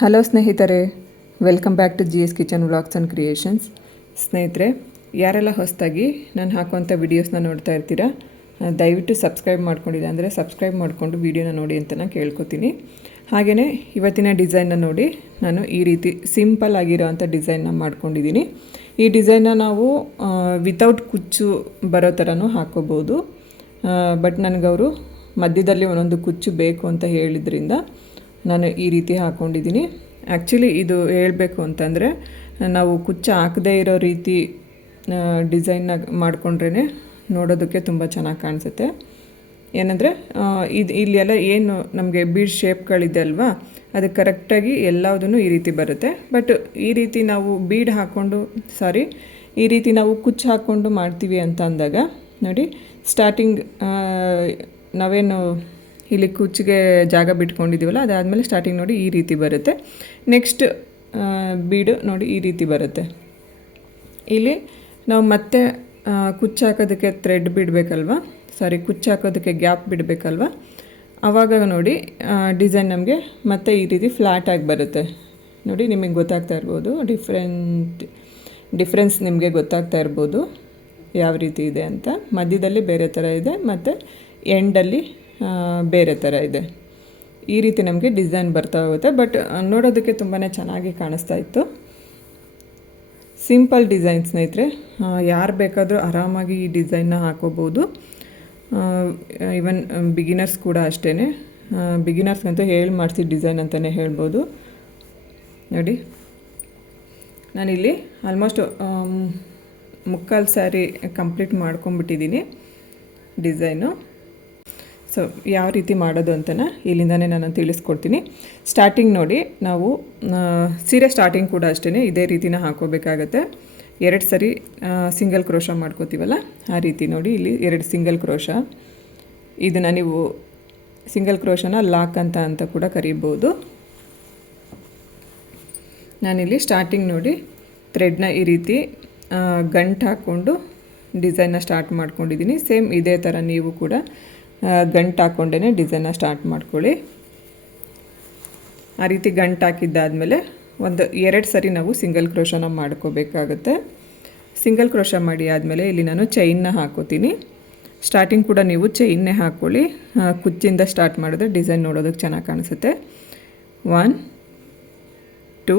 Hello ಸ್ನೇಹಿತರೆ, welcome back to G S kitchen vlogs and creations. ಸ್ನೇಹಿತರೆ, ಯಾರೆಲ್ಲ ಹೊಸದಾಗಿ ನಾನು ಹಾಕುವಂಥ ವೀಡಿಯೋಸ್ನ ನೋಡ್ತಾ ಇರ್ತೀರಾ ದಯವಿಟ್ಟು ಸಬ್ಸ್ಕ್ರೈಬ್ ಮಾಡ್ಕೊಂಡಿಲ್ಲ ಅಂದರೆ ಸಬ್ಸ್ಕ್ರೈಬ್ ಮಾಡಿಕೊಂಡು ವೀಡಿಯೋನ ನೋಡಿ ಅಂತ ನಾನು ಕೇಳ್ಕೊತೀನಿ. ಹಾಗೆಯೇ ಇವತ್ತಿನ ಡಿಸೈನ್ನ ನೋಡಿ ನಾನು ಈ ರೀತಿ ಸಿಂಪಲ್ ಆಗಿರೋವಂಥ ಡಿಸೈನ್ನ ಮಾಡ್ಕೊಂಡಿದ್ದೀನಿ. ಈ ಡಿಸೈನ್ನ ನಾವು ವಿತೌಟ್ ಕುಚ್ಚು ಬರೋ ಥರನೂ ಹಾಕೋಬೋದು. ಬಟ್ ನನಗವರು ಮಧ್ಯದಲ್ಲಿ ಒಂದೊಂದು ಕುಚ್ಚು ಬೇಕು ಅಂತ ಹೇಳಿದ್ರಿಂದ ನಾನು ಈ ರೀತಿ ಹಾಕ್ಕೊಂಡಿದ್ದೀನಿ ಆ್ಯಕ್ಚುಲಿ ಇದು ಹೇಳಬೇಕು ಅಂತಂದರೆ, ನಾವು ಕುಚ್ಚ ಹಾಕದೇ ಇರೋ ರೀತಿ ಡಿಸೈನ್ನ ಮಾಡಿಕೊಂಡ್ರೇ ನೋಡೋದಕ್ಕೆ ತುಂಬ ಚೆನ್ನಾಗಿ ಕಾಣಿಸುತ್ತೆ. ಏನಂದರೆ ಇದು ಇಲ್ಲೆಲ್ಲ ಏನು ನಮಗೆ ಬೀಡ್ ಶೇಪ್ಗಳಿದೆ ಅಲ್ವಾ ಅದು ಕರೆಕ್ಟಾಗಿ ಎಲ್ಲದೂ ಈ ರೀತಿ ಬರುತ್ತೆ. ಬಟ್ ಈ ರೀತಿ ನಾವು ಬೀಡ್ ಹಾಕ್ಕೊಂಡು ಸಾರಿ ಈ ರೀತಿ ನಾವು ಕುಚ್ಚು ಹಾಕ್ಕೊಂಡು ಮಾಡ್ತೀವಿ ಅಂತ ಅಂದಾಗ, ನೋಡಿ ಸ್ಟಾರ್ಟಿಂಗ್ ನಾವೇನು ಇಲ್ಲಿ ಕುಚ್ಚಿಗೆ ಜಾಗ ಬಿಟ್ಕೊಂಡಿದ್ದೀವಲ್ಲ ಅದಾದಮೇಲೆ ಸ್ಟಾರ್ಟಿಂಗ್ ನೋಡಿ ಈ ರೀತಿ ಬರುತ್ತೆ. ನೆಕ್ಸ್ಟ್ ಬೀಡು ನೋಡಿ ಈ ರೀತಿ ಬರುತ್ತೆ. ಇಲ್ಲಿ ನಾವು ಮತ್ತೆ ಕುಚ್ಚು ಹಾಕೋದಕ್ಕೆ ಥ್ರೆಡ್ ಬಿಡಬೇಕಲ್ವ? ಸಾರಿ ಕುಚ್ಚು ಹಾಕೋದಕ್ಕೆ ಗ್ಯಾಪ್ ಬಿಡಬೇಕಲ್ವ? ಆವಾಗ ನೋಡಿ ಡಿಸೈನ್ ನಮಗೆ ಮತ್ತೆ ಈ ರೀತಿ ಫ್ಲ್ಯಾಟ್ ಆಗಿ ಬರುತ್ತೆ. ನೋಡಿ ನಿಮಗೆ ಗೊತ್ತಾಗ್ತಾ ಇರ್ಬೋದು ಡಿಫ್ರೆಂಟ್ ಡಿಫ್ರೆನ್ಸ್ ನಿಮಗೆ ಗೊತ್ತಾಗ್ತಾ ಇರ್ಬೋದು, ಯಾವ ರೀತಿ ಇದೆ ಅಂತ. ಮಧ್ಯದಲ್ಲಿ ಬೇರೆ ಥರ ಇದೆ, ಮತ್ತು ಎಂಡಲ್ಲಿ ಬೇರೆ ಥರ ಇದೆ. ಈ ರೀತಿ ನಮಗೆ ಡಿಸೈನ್ ಬರ್ತಾ ಹೋಗುತ್ತೆ, ಬಟ್ ನೋಡೋದಕ್ಕೆ ತುಂಬಾ ಚೆನ್ನಾಗಿ ಕಾಣಿಸ್ತಾ ಇತ್ತು. ಸಿಂಪಲ್ ಡಿಸೈನ್ ಸ್ನೇಹಿತರೆ ಯಾರು ಬೇಕಾದರೂ ಆರಾಮಾಗಿ ಈ ಡಿಸೈನ್ನ ಹಾಕೋಬೋದು. ಈವನ್ ಬಿಗಿನರ್ಸ್ ಕೂಡ ಅಷ್ಟೇ ಬಿಗಿನರ್ಸ್ಗಂತೂ ಹೇಳಿ ಮಾಡಿಸಿ ಡಿಸೈನ್ ಅಂತಲೇ ಹೇಳ್ಬೋದು. ನೋಡಿ. ನಾನಿಲ್ಲಿ ಆಲ್ಮೋಸ್ಟ್ ಮುಕ್ಕಾಲು ಸ್ಯಾರಿ ಕಂಪ್ಲೀಟ್ ಮಾಡ್ಕೊಂಬಿಟ್ಟಿದ್ದೀನಿ ಡಿಸೈನು. ಸೊ, ಯಾವ ರೀತಿ ಮಾಡೋದು ಅಂತನ ಇಲ್ಲಿಂದನೇ ನಾನು ತಿಳಿಸ್ಕೊಡ್ತೀನಿ. ಸ್ಟಾರ್ಟಿಂಗ್ ನೋಡಿ, ನಾವು ಸೀರೆ ಸ್ಟಾರ್ಟಿಂಗ್ ಕೂಡ ಅಷ್ಟೇ ಇದೇ ರೀತಿನ ಹಾಕೋಬೇಕಾಗತ್ತೆ. ಎರಡು ಸರಿ ಸಿಂಗಲ್ ಕ್ರೋಶ ಮಾಡ್ಕೋತೀವಲ್ಲ, ಆ ರೀತಿ ನೋಡಿ ಇಲ್ಲಿ ಎರಡು ಸಿಂಗಲ್ ಕ್ರೋಶ ಇದನ್ನು ನೀವು ಸಿಂಗಲ್ ಕ್ರೋಶನ ಲಾಕ್ ಅಂತ ಅಂತ ಕೂಡ ಕರಿಬೋದು. ನಾನಿಲ್ಲಿ ಸ್ಟಾರ್ಟಿಂಗ್ ನೋಡಿ ಥ್ರೆಡ್ನ ಈ ರೀತಿ ಗಂಟು ಹಾಕ್ಕೊಂಡು ಡಿಸೈನ್ನ ಸ್ಟಾರ್ಟ್ ಮಾಡ್ಕೊಂಡಿದ್ದೀನಿ ಸೇಮ್ ಇದೇ ಥರ ನೀವು ಕೂಡ ಗಂಟು ಹಾಕ್ಕೊಂಡೇ ಡಿಸೈನನ್ನ ಸ್ಟಾರ್ಟ್ ಮಾಡ್ಕೊಳ್ಳಿ. ಆ ರೀತಿ ಗಂಟು ಹಾಕಿದ್ದಾದಮೇಲೆ ಒಂದು ಎರಡು ಸರಿ ನಾವು ಸಿಂಗಲ್ ಕ್ರೋಶನ ಮಾಡ್ಕೋಬೇಕಾಗತ್ತೆ. ಸಿಂಗಲ್ ಕ್ರೋಶ ಮಾಡಿ ಆದಮೇಲೆ ಇಲ್ಲಿ ನಾನು ಚೈನ್ನ ಹಾಕೋತೀನಿ. ಸ್ಟಾರ್ಟಿಂಗ್ ಕೂಡ ನೀವು ಚೈನ್ನೇ ಹಾಕ್ಕೊಳ್ಳಿ ಕುಚ್ಚಿಂದ ಸ್ಟಾರ್ಟ್ ಮಾಡಿದ್ರೆ ಡಿಸೈನ್ ನೋಡೋದಕ್ಕೆ ಚೆನ್ನಾಗಿ ಕಾಣಿಸುತ್ತೆ. One, two,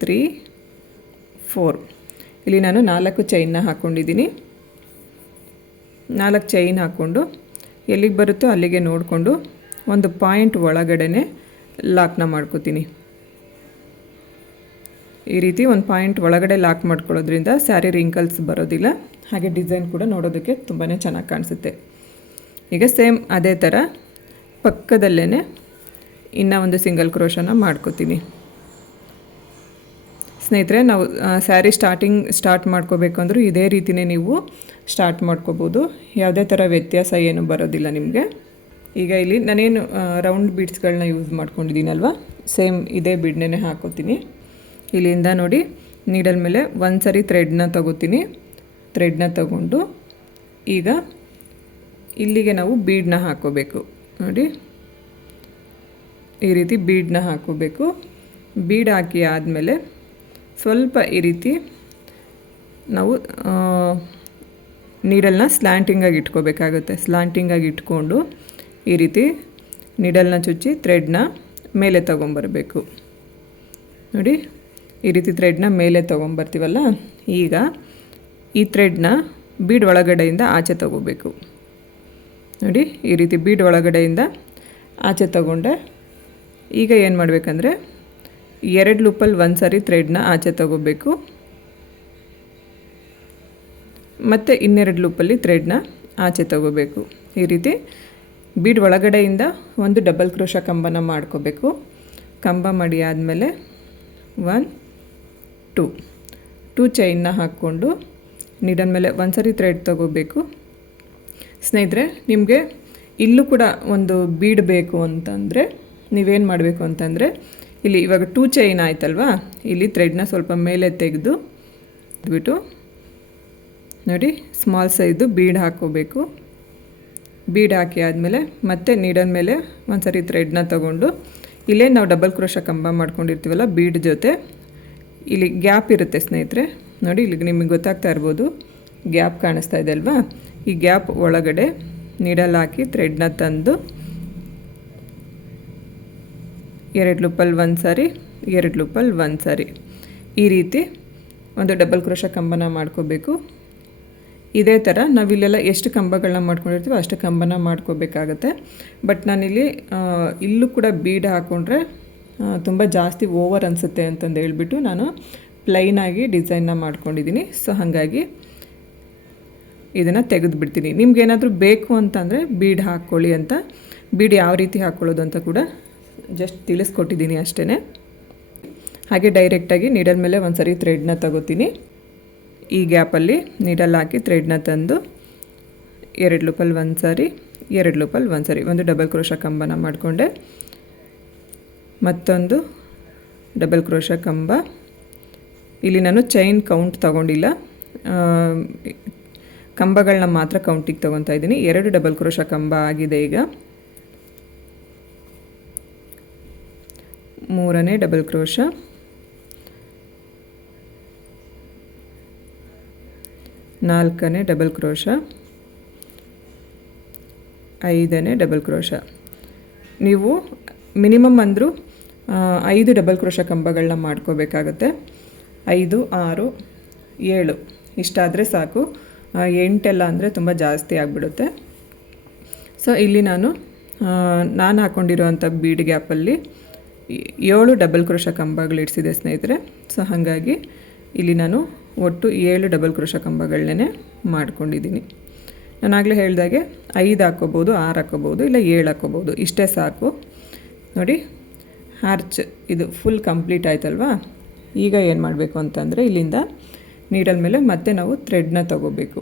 three, four. ಇಲ್ಲಿ ನಾನು ನಾಲ್ಕು ಚೈನ್ನ ಹಾಕ್ಕೊಂಡಿದ್ದೀನಿ ನಾಲ್ಕು ಚೈನ್ ಹಾಕ್ಕೊಂಡು ಎಲ್ಲಿಗೆ ಬರುತ್ತೋ ಅಲ್ಲಿಗೆ ನೋಡಿಕೊಂಡು ಒಂದು ಪಾಯಿಂಟ್ ಒಳಗಡೆ ಲಾಕ್ನ ಮಾಡ್ಕೋತೀನಿ. ಈ ರೀತಿ ಒಂದು ಪಾಯಿಂಟ್ ಒಳಗಡೆ ಲಾಕ್ ಮಾಡ್ಕೊಳ್ಳೋದ್ರಿಂದ ಸ್ಯಾರಿ ರಿಂಕಲ್ಸ್ ಬರೋದಿಲ್ಲ. ಹಾಗೆ ಡಿಸೈನ್ ಕೂಡ ನೋಡೋದಕ್ಕೆ ತುಂಬಾ ಚೆನ್ನಾಗಿ ಕಾಣಿಸುತ್ತೆ. ಈಗ ಸೇಮ್ ಅದೇ ಥರ ಪಕ್ಕದಲ್ಲೇ ಇನ್ನೂ ಒಂದು ಸಿಂಗಲ್ ಕ್ರೋಶನ ಮಾಡ್ಕೋತೀನಿ. ಸ್ನೇಹಿತರೆ, ನಾವು ಸ್ಯಾರಿ ಸ್ಟಾರ್ಟಿಂಗ್ ಸ್ಟಾರ್ಟ್ ಮಾಡ್ಕೋಬೇಕು ಅಂದರೂ ಇದೇ ರೀತಿಯೇ ನೀವು ಸ್ಟಾರ್ಟ್ ಮಾಡ್ಕೋಬೋದು. ಯಾವುದೇ ಥರ ವ್ಯತ್ಯಾಸ ಏನು ಬರೋದಿಲ್ಲ ನಿಮಗೆ. ಈಗ ಇಲ್ಲಿ ನಾನೇನು ರೌಂಡ್ ಬೀಡ್ಸ್ಗಳನ್ನ ಯೂಸ್ ಮಾಡ್ಕೊಂಡಿದ್ದೀನಲ್ವ? ಸೇಮ್ ಇದೇ ಬೀಡ್ನೇ ಹಾಕೋತೀನಿ. ಇಲ್ಲಿಂದ ನೋಡಿ, ನೀಡಲ್ ಮೇಲೆ ಒಂದು ಸರಿ ಥ್ರೆಡ್ನ ತಗೋತೀನಿ. ಥ್ರೆಡ್ನ ತಗೊಂಡು ಈಗ ಇಲ್ಲಿಗೆ ನಾವು ಬೀಡನ್ನ ಹಾಕೋಬೇಕು. ನೋಡಿ, ಈ ರೀತಿ ಬೀಡನ್ನ ಹಾಕೋಬೇಕು. ಬೀಡ್ ಹಾಕಿ ಆದಮೇಲೆ ಸ್ವಲ್ಪ ಈ ರೀತಿ ನಾವು ನೀಡಲ್ನ ಸ್ಲ್ಯಾಂಟಿಂಗಾಗಿ ಇಟ್ಕೋಬೇಕಾಗುತ್ತೆ. ಸ್ಲ್ಯಾಂಟಿಂಗಾಗಿ ಇಟ್ಕೊಂಡು ಈ ರೀತಿ ನೀಡಲ್ನ ಚುಚ್ಚಿ ಥ್ರೆಡ್ನ ಮೇಲೆ ತೊಗೊಂಬರ್ಬೇಕು. ನೋಡಿ, ಈ ರೀತಿ ಥ್ರೆಡ್ನ ಮೇಲೆ ತೊಗೊಂಬರ್ತೀವಲ್ಲ, ಈಗ ಈ ಥ್ರೆಡ್ನ ಬೀಡ್ ಒಳಗಡೆಯಿಂದ ಆಚೆ ತಗೋಬೇಕು. ನೋಡಿ, ಈ ರೀತಿ ಬೀಡ್ ಒಳಗಡೆಯಿಂದ ಆಚೆ ತಗೊಂಡೆ, ಈಗ ಏನು ಮಾಡಬೇಕಂದ್ರೆ ಎರಡು ಲೂಪಲ್ಲಿ ಒಂದು ಸಾರಿ ಥ್ರೆಡ್ನ ಆಚೆ ತಗೋಬೇಕು. ಮತ್ತು ಇನ್ನೆರಡು ಲೂಪಲ್ಲಿ ಥ್ರೆಡ್ನ ಆಚೆ ತಗೋಬೇಕು. ಈ ರೀತಿ ಬೀಡ್ ಒಳಗಡೆಯಿಂದ ಒಂದು ಡಬಲ್ ಕ್ರೋಶ ಕಂಬನ ಮಾಡ್ಕೋಬೇಕು. ಕಂಬ ಮಾಡಿ ಆದಮೇಲೆ ಒನ್ ಟೂ ಟೂ ಚೈನ್ನ ಹಾಕ್ಕೊಂಡು ನೀಡನ್ ಮೇಲೆ ಒಂದು ಸಾರಿ ಥ್ರೆಡ್ ತಗೋಬೇಕು. ಸ್ನೇಹಿತರೆ, ನಿಮಗೆ ಇಲ್ಲೂ ಕೂಡ ಒಂದು ಬೀಡ್ ಬೇಕು ಅಂತಂದರೆ, ನೀವೇನು ಮಾಡಬೇಕು ಅಂತಂದರೆ ಇಲ್ಲಿ ಇವಾಗ ಟೂ ಚೈನ್ ಆಯ್ತಲ್ವಾ? ಇಲ್ಲಿ ಥ್ರೆಡ್ನ ಸ್ವಲ್ಪ ಮೇಲೆ ತೆಗೆದು ಬಿಟ್ಟು ನೋಡಿ ಸ್ಮಾಲ್ ಸೈಜು ಬೀಡ್ ಹಾಕೋಬೇಕು ಬೀಡ್ ಹಾಕಿ ಆದಮೇಲೆ ಮತ್ತೆ ನೀಡನ್ ಮೇಲೆ ಒಂದು ಸರಿ ಥ್ರೆಡ್ನ ತಗೊಂಡು, ಇಲ್ಲೇ ನಾವು ಡಬಲ್ ಕ್ರೋಶ ಕಂಬ ಮಾಡ್ಕೊಂಡಿರ್ತೀವಲ್ಲ ಬೀಡ್ ಜೊತೆ, ಇಲ್ಲಿ ಗ್ಯಾಪ್ ಇರುತ್ತೆ ಸ್ನೇಹಿತರೆ. ನೋಡಿ ಇಲ್ಲಿಗೆ ನಿಮಗೆ ಗೊತ್ತಾಗ್ತಾ ಇರ್ಬೋದು ಗ್ಯಾಪ್ ಕಾಣಿಸ್ತಾ ಇದೆ ಅಲ್ವಾ? ಈ ಗ್ಯಾಪ್ ಒಳಗಡೆ ನೀಡಲ್ಲಾಕಿ ಥ್ರೆಡ್ನ ತಂದು ಎರಡು ಲೂಪಲ್ಲಿ ಒಂದು ಸಾರಿ ಎರಡು ಲೂಪಲ್ಲಿ ಒಂದು ಸಾರಿ. ಈ ರೀತಿ ಒಂದು ಡಬಲ್ ಕ್ರೋಶ ಕಂಬನ ಮಾಡ್ಕೋಬೇಕು. ಇದೇ ಥರ ನಾವಿಲ್ಲೆಲ್ಲ ಎಷ್ಟು ಕಂಬಗಳನ್ನ ಮಾಡ್ಕೊಂಡಿರ್ತೀವೋ ಅಷ್ಟು ಕಂಬನ ಮಾಡ್ಕೋಬೇಕಾಗತ್ತೆ. ಬಟ್ ನಾನಿಲ್ಲಿ ಇಲ್ಲೂ ಕೂಡ ಬೀಡ್ ಹಾಕ್ಕೊಂಡ್ರೆ ತುಂಬ ಜಾಸ್ತಿ ಓವರ್ ಅನಿಸುತ್ತೆ ಅಂತಂದು ಹೇಳ್ಬಿಟ್ಟು ನಾನು ಪ್ಲೈನಾಗಿ ಡಿಸೈನ್ನ ಮಾಡ್ಕೊಂಡಿದ್ದೀನಿ ಸೊ ಹಾಗಾಗಿ ಇದನ್ನು ತೆಗೆದುಬಿಡ್ತೀನಿ. ನಿಮ್ಗೇನಾದರೂ ಬೇಕು ಅಂತಂದರೆ ಬೀಡ್ ಹಾಕ್ಕೊಳ್ಳಿ ಅಂತ. ಬೀಡ್ ಯಾವ ರೀತಿ ಹಾಕ್ಕೊಳ್ಳೋದು ಅಂತ ಕೂಡ ಜಸ್ಟ್ ತಿಳಿಸ್ಕೊಟ್ಟಿದ್ದೀನಿ ಅಷ್ಟೇ ಹಾಗೆ ಡೈರೆಕ್ಟಾಗಿ ನೀಡಲ್ ಮೇಲೆ ಒಂದು ಸರಿ ಥ್ರೆಡ್ನ ತಗೋತೀನಿ. ಈ ಗ್ಯಾಪಲ್ಲಿ ನೀಡಲ್ ಹಾಕಿ ಥ್ರೆಡ್ನ ತಂದು ಎರಡು ಲೂಪಲ್ಲಿ ಒಂದು ಸಾರಿ ಎರಡು ಲೂಪಲ್ಲಿ ಒಂದು ಸಾರಿ ಒಂದು ಡಬಲ್ ಕ್ರೋಶ ಕಂಬನ ಮಾಡಿಕೊಂಡೆ. ಮತ್ತೊಂದು ಡಬಲ್ ಕ್ರೋಶ ಕಂಬ. ಇಲ್ಲಿ ನಾನು ಚೈನ್ ಕೌಂಟ್ ತಗೊಂಡಿಲ್ಲ. ಕಂಬಗಳನ್ನ ಮಾತ್ರ ಕೌಂಟಿಗೆ ತೊಗೊತಾ ಇದ್ದೀನಿ. ಎರಡು ಡಬಲ್ ಕ್ರೋಶ ಕಂಬ ಆಗಿದೆ ಈಗ. ಮೂರನೇ ಡಬಲ್ ಕ್ರೋಶ ನಾಲ್ಕನೇ ಡಬಲ್ ಕ್ರೋಶ ಐದನೇ ಡಬಲ್ ಕ್ರೋಶ ನೀವು ಮಿನಿಮಮ್ ಅಂದರೂ ಐದು ಡಬಲ್ ಕ್ರೋಶ ಕಂಬಗಳನ್ನ ಮಾಡ್ಕೋಬೇಕಾಗತ್ತೆ. ಐದು, ಆರು, ಏಳು. ಇಷ್ಟಾದರೆ ಸಾಕು. ಎಂಟೆಲ್ಲ ಅಂದರೆ ತುಂಬ ಜಾಸ್ತಿ ಆಗಿಬಿಡುತ್ತೆ. ಸೊ ಇಲ್ಲಿ ನಾನು ನಾನು ಹಾಕ್ಕೊಂಡಿರುವಂಥ ಬೀಡ್ ಗ್ಯಾಪಲ್ಲಿ ಏಳು ಡಬಲ್ ಕ್ರೋಶ ಕಂಬಗಳು ಇಡಿಸಿದೆ ಸ್ನೇಹಿತರೆ. ಸೊ ಹಾಗಾಗಿ ಇಲ್ಲಿ ನಾನು ಒಟ್ಟು ಏಳು ಡಬಲ್ ಕ್ರೋಶ ಕಂಬಗಳನ್ನೇ ಮಾಡ್ಕೊಂಡಿದ್ದೀನಿ. ನಾನಾಗಲೇ ಹೇಳಿದಾಗೆ ಐದು ಹಾಕ್ಕೋಬೋದು, ಆರು ಹಾಕ್ಕೋಬೋದು, ಇಲ್ಲ ಏಳು ಹಾಕ್ಕೋಬೋದು, ಇಷ್ಟೇ ಸಾಕು. ನೋಡಿ ಹಾರ್ಚ್ ಇದು ಫುಲ್ ಕಂಪ್ಲೀಟ್ ಆಯ್ತಲ್ವಾ? ಈಗ ಏನು ಮಾಡಬೇಕು ಅಂತಂದರೆ ಇಲ್ಲಿಂದ ನೀಡಲ್ ಮೇಲೆ ಮತ್ತೆ ನಾವು ಥ್ರೆಡ್ನ ತಗೋಬೇಕು.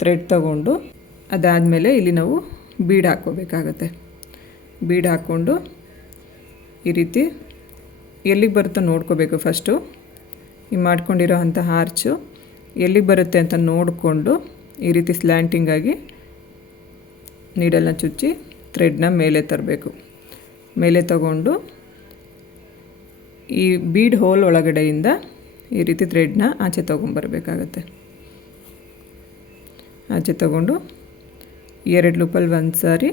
ಥ್ರೆಡ್ ತಗೊಂಡು ಅದಾದಮೇಲೆ ಇಲ್ಲಿ ನಾವು ಬೀಡ್ ಹಾಕ್ಕೋಬೇಕಾಗತ್ತೆ. ಬೀಡ್ ಹಾಕ್ಕೊಂಡು ಈ ರೀತಿ ಎಲ್ಲಿಗೆ ಬರುತ್ತೋ ನೋಡ್ಕೋಬೇಕು ಫಸ್ಟು. ಈ ಮಾಡ್ಕೊಂಡಿರೋ ಅಂಥ ಹಾರ್ಚು ಎಲ್ಲಿಗೆ ಬರುತ್ತೆ ಅಂತ ನೋಡಿಕೊಂಡು ಈ ರೀತಿ ಸ್ಲ್ಯಾಂಟಿಂಗಾಗಿ ನೀಡಲ್ನ ಚುಚ್ಚಿ ಥ್ರೆಡ್ನ ಮೇಲೆ ತರಬೇಕು. ಮೇಲೆ ತಗೊಂಡು ಈ ಬೀಡ್ ಹೋಲ್ ಒಳಗಡೆಯಿಂದ ಈ ರೀತಿ ಥ್ರೆಡ್ನ ಆಚೆ ತೊಗೊಂಬರ್ಬೇಕಾಗತ್ತೆ ಆಚೆ ತಗೊಂಡು ಎರಡು ಲೂಪಲ್ಲಿ ಒಂದು ಸಾರಿ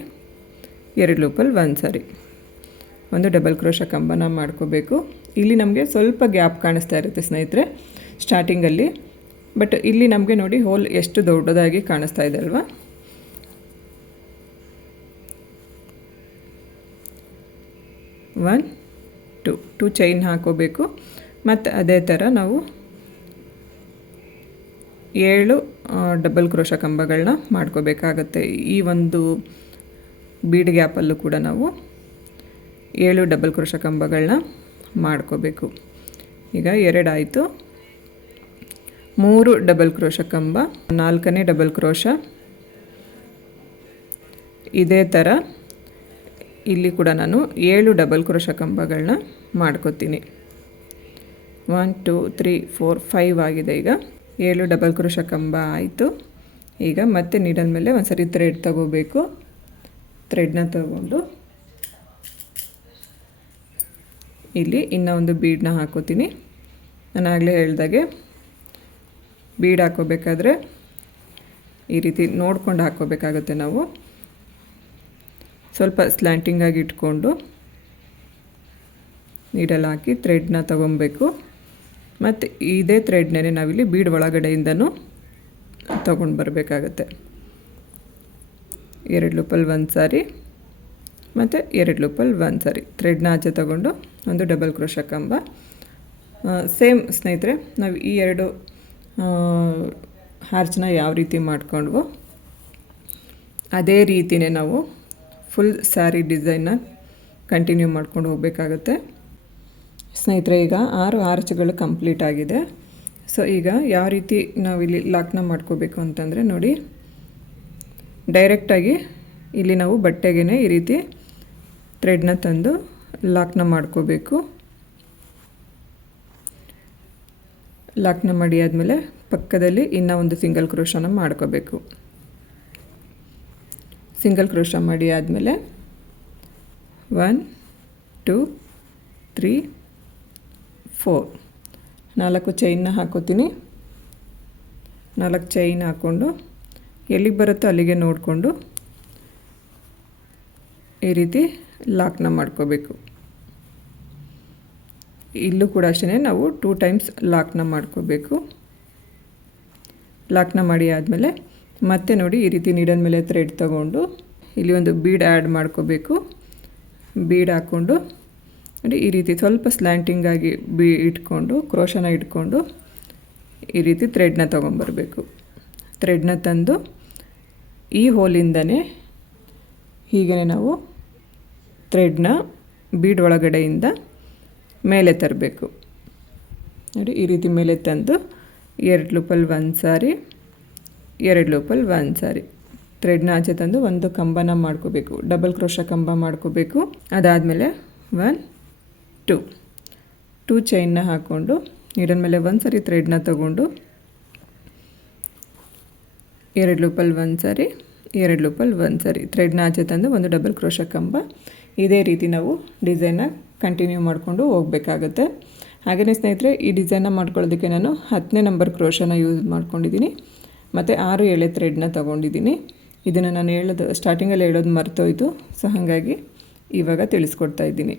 ಎರಡು ಲೂಪಲ್ಲಿ ಒಂದು ಸಾರಿ ಒಂದು ಡಬಲ್ ಕ್ರೋಶ ಕಂಬನ ಮಾಡ್ಕೋಬೇಕು. ಇಲ್ಲಿ ನಮಗೆ ಸ್ವಲ್ಪ ಗ್ಯಾಪ್ ಕಾಣಿಸ್ತಾ ಇರುತ್ತೆ ಸ್ನೇಹಿತರೆ ಸ್ಟಾರ್ಟಿಂಗಲ್ಲಿ ಬಟ್ ಇಲ್ಲಿ ನಮಗೆ ನೋಡಿ ಹೋಲ್ ಎಷ್ಟು ದೊಡ್ಡದಾಗಿ ಕಾಣಿಸ್ತಾ ಇದೆ ಅಲ್ವಾ? ಒನ್ ಟು ಟು ಚೈನ್ ಹಾಕೋಬೇಕು. ಮತ್ತು ಅದೇ ಥರ ನಾವು ಏಳು ಡಬಲ್ ಕ್ರೋಶ ಕಂಬಗಳನ್ನ ಮಾಡ್ಕೋಬೇಕಾಗತ್ತೆ. ಈ ಒಂದು ಬೀಡ್ ಗ್ಯಾಪಲ್ಲೂ ಕೂಡ ನಾವು ಏಳು ಡಬಲ್ ಕ್ರೋಶ ಕಂಬಗಳನ್ನ ಮಾಡ್ಕೋಬೇಕು. ಈಗ ಎರಡಾಯಿತು ಮೂರು ಡಬಲ್ ಕ್ರೋಶ ಕಂಬ, ನಾಲ್ಕನೇ ಡಬಲ್ ಕ್ರೋಶ ಇದೇ ಥರ ಇಲ್ಲಿ ಕೂಡ ನಾನು ಏಳು ಡಬಲ್ ಕ್ರೋಶ ಕಂಬಗಳನ್ನ ಮಾಡ್ಕೋತೀನಿ. One two three four five ಆಗಿದೆ ಈಗ. ಏಳು ಡಬಲ್ ಕ್ರೋಶ ಕಂಬ ಆಯಿತು. ಈಗ ಮತ್ತೆ ನೀಡಲ್ ಮೇಲೆ ಒಂದು ಸರಿ ಥ್ರೆಡ್ ತಗೋಬೇಕು. ಥ್ರೆಡ್ನ ತಗೊಂಡು ಇಲ್ಲಿ ಇನ್ನೂ ಒಂದು ಬೀಡನ್ನ ಹಾಕೋತೀನಿ. ನಾನು ಆಗಲೇ ಹೇಳ್ದಾಗೆ ಬೀಡ್ ಹಾಕೋಬೇಕಾದ್ರೆ ಈ ರೀತಿ ನೋಡ್ಕೊಂಡು ಹಾಕೋಬೇಕಾಗುತ್ತೆ ನಾವು. ಸ್ವಲ್ಪ ಸ್ಲ್ಯಾಂಟಿಂಗಾಗಿ ಇಟ್ಕೊಂಡು ನೀಡಲ್ಲಿ ಹಾಕಿ ಥ್ರೆಡ್ನ ತೊಗೊಬೇಕು. ಮತ್ತು ಇದೇ ಥ್ರೆಡ್ನೇ ನಾವಿಲ್ಲಿ ಬೀಡ್ ಒಳಗಡೆಯಿಂದನೂ ತೊಗೊಂಡು ಬರಬೇಕಾಗತ್ತೆ. ಎರಡು ಲೂಪಲ್ಲಿ ಒಂದು ಸಾರಿ ಮತ್ತು ಎರಡು ಲೂಪಲ್ಲಿ ಒಂದು ಸಾರಿ. ಥ್ರೆಡ್ನ ಆಚೆ ತಗೊಂಡು ಒಂದು ಡಬಲ್ ಕ್ರೋಶ ಕಂಬ. ಸೇಮ್ ಸ್ನೇಹಿತರೆ, ನಾವು ಈ ಎರಡು ಹಾರ್ಚನ್ನ ಯಾವ ರೀತಿ ಮಾಡ್ಕೊಂಡ್ವೋ, ಅದೇ ರೀತಿಯೇ ನಾವು ಫುಲ್ ಸ್ಯಾರಿ ಡಿಸೈನ್ನ ಕಂಟಿನ್ಯೂ ಮಾಡ್ಕೊಂಡು ಹೋಗಬೇಕಾಗತ್ತೆ. ಸ್ನೇಹಿತರೆ, ಈಗ ಆರು ಆರ್ಚ್ಗಳು ಕಂಪ್ಲೀಟ್ ಆಗಿದೆ. ಸೊ ಈಗ ಯಾವ ರೀತಿ ನಾವಿಲ್ಲಿ ಲಾಕ್ನ ಮಾಡ್ಕೋಬೇಕು ಅಂತಂದರೆ ನೋಡಿ ಡೈರೆಕ್ಟಾಗಿ ಇಲ್ಲಿ ನಾವು ಬಟ್ಟೆಗೆ ಈ ರೀತಿ ಥ್ರೆಡ್ನ ತಂದು ಲಾಕ್ನ ಮಾಡ್ಕೋಬೇಕು. ಲಾಕ್ನ ಮಾಡಿ ಆದಮೇಲೆ ಪಕ್ಕದಲ್ಲಿ ಇನ್ನೂ ಒಂದು ಸಿಂಗಲ್ ಕ್ರೋಶನ ಮಾಡ್ಕೋಬೇಕು. ಸಿಂಗಲ್ ಕ್ರೋಶ ಮಾಡಿ ಆದಮೇಲೆ ಒನ್ ಟೂ ತ್ರೀ ಫೋರ್ ನಾಲ್ಕು ಚೈನ್ನ ಹಾಕೋತೀನಿ. ನಾಲ್ಕು ಚೈನ್ ಹಾಕ್ಕೊಂಡು ಎಲ್ಲಿಗೆ ಬರುತ್ತೋ ಅಲ್ಲಿಗೆ ನೋಡಿಕೊಂಡು ಈ ರೀತಿ ಲಾಕ್ನ ಮಾಡ್ಕೋಬೇಕು. ಇಲ್ಲೂ ಕೂಡ ಅಷ್ಟೇ ನಾವು ಟೂ ಟೈಮ್ಸ್ ಲಾಕ್ನ ಮಾಡ್ಕೋಬೇಕು. ಲಾಕ್ನ ಮಾಡಿ ಆದಮೇಲೆ ಮತ್ತೆ ನೋಡಿ ಈ ರೀತಿ ನೀಡನ್ ಮೇಲೆ ಥ್ರೆಡ್ ತಗೊಂಡು ಇಲ್ಲಿ ಒಂದು ಬೀಡ್ ಆ್ಯಡ್ ಮಾಡ್ಕೋಬೇಕು. ಬೀಡ್ ಹಾಕ್ಕೊಂಡು ನೋಡಿ ಈ ರೀತಿ ಸ್ವಲ್ಪ ಸ್ಲ್ಯಾಂಟಿಂಗಾಗಿ ಬಿ ಇಟ್ಕೊಂಡು, ಕ್ರೋಶನ ಇಟ್ಕೊಂಡು ಈ ರೀತಿ ಥ್ರೆಡ್ನ ತೊಗೊಂಬರ್ಬೇಕು. ಥ್ರೆಡ್ನ ತಂದು ಈ ಹೋಲಿಂದನೇ ಹೀಗೆ ನಾವು ಥ್ರೆಡ್ನ ಬೀಡ್ ಒಳಗಡೆಯಿಂದ ಮೇಲೆ ತರಬೇಕು. ನೋಡಿ, ಈ ರೀತಿ ಮೇಲೆ ತಂದು ಎರಡು ಲೂಪಲ್ಲಿ ಒಂದು ಸಾರಿ, ಎರಡು ಲೂಪಲ್ಲಿ ಒಂದು ಸಾರಿ ಥ್ರೆಡ್ನ ಆಚೆ ತಂದು ಒಂದು ಕಂಬನ ಮಾಡ್ಕೋಬೇಕು. ಡಬಲ್ ಕ್ರೋಶ ಕಂಬ ಮಾಡ್ಕೋಬೇಕು. ಅದಾದಮೇಲೆ ಒನ್ ಟು ಟೂ ಚೈನ್ನ ಹಾಕ್ಕೊಂಡು ನೀರಿನ ಮೇಲೆ ಒಂದು ಸಾರಿ ಥ್ರೆಡ್ನ ತಗೊಂಡು ಎರಡು ಲೂಪಲ್ಲಿ ಒಂದು ಸಾರಿ, ಎರಡು ಲೂಪಲ್ಲಿ ಒಂದು ಸಾರಿ ಥ್ರೆಡ್ನ ಆಚೆ ತಂದು ಒಂದು ಡಬಲ್ ಕ್ರೋಶ ಕಂಬ ಇದೇ ರೀತಿ ನಾವು ಡಿಸೈನ್ನ ಕಂಟಿನ್ಯೂ ಮಾಡಿಕೊಂಡು ಹೋಗಬೇಕಾಗತ್ತೆ. ಹಾಗೆಯೇ ಸ್ನೇಹಿತರೆ, ಈ ಡಿಸೈನ್ನ ಮಾಡ್ಕೊಳ್ಳೋದಕ್ಕೆ ನಾನು ಹತ್ತನೇ ನಂಬರ್ ಕ್ರೋಶನ ಯೂಸ್ ಮಾಡ್ಕೊಂಡಿದ್ದೀನಿ. ಮತ್ತು ಆರು ಎಳೆ ಥ್ರೆಡ್ನ ತೊಗೊಂಡಿದ್ದೀನಿ. ಇದನ್ನು ನಾನು ಹೇಳೋದು ಸ್ಟಾರ್ಟಿಂಗಲ್ಲಿ ಹೇಳೋದು ಮರ್ತೋಯ್ತು. ಸೊ ಹಾಗಾಗಿ ಇವಾಗ ತಿಳಿಸ್ಕೊಡ್ತಾ ಇದ್ದೀನಿ.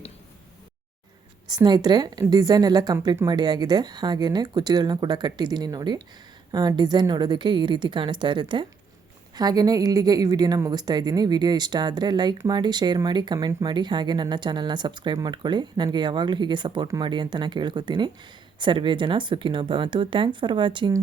ಸ್ನೇಹಿತರೆ ಡಿಸೈನ್ ಎಲ್ಲ ಕಂಪ್ಲೀಟ್ ಮಾಡಿ ಆಗಿದೆ. ಹಾಗೆಯೇ ಕುಚ್ಚಿಗಳನ್ನ ಕೂಡ ಕಟ್ಟಿದ್ದೀನಿ ನೋಡಿ. ಡಿಸೈನ್ ನೋಡೋದಕ್ಕೆ ಈ ರೀತಿ ಕಾಣಿಸ್ತಾ ಇರುತ್ತೆ. ಹಾಗೆಯೇ ಇಲ್ಲಿಗೆ ಈ ವಿಡಿಯೋನ ಮುಗಿಸ್ತಾ ಇದ್ದೀನಿ. ವಿಡಿಯೋ ಇಷ್ಟ ಆದರೆ ಲೈಕ್ ಮಾಡಿ, ಶೇರ್ ಮಾಡಿ, ಕಮೆಂಟ್ ಮಾಡಿ. ಹಾಗೆ ನನ್ನ ಚಾನಲ್ನ ಸಬ್ಸ್ಕ್ರೈಬ್ ಮಾಡ್ಕೊಳ್ಳಿ. ನನಗೆ ಯಾವಾಗಲೂ ಹೀಗೆ ಸಪೋರ್ಟ್ ಮಾಡಿ ಅಂತ ನಾನು ಕೇಳ್ಕೊತೀನಿ. ಸರ್ವೇ ಜನ ಸುಖಿನೋ ಭವಂತು. Thanks for watching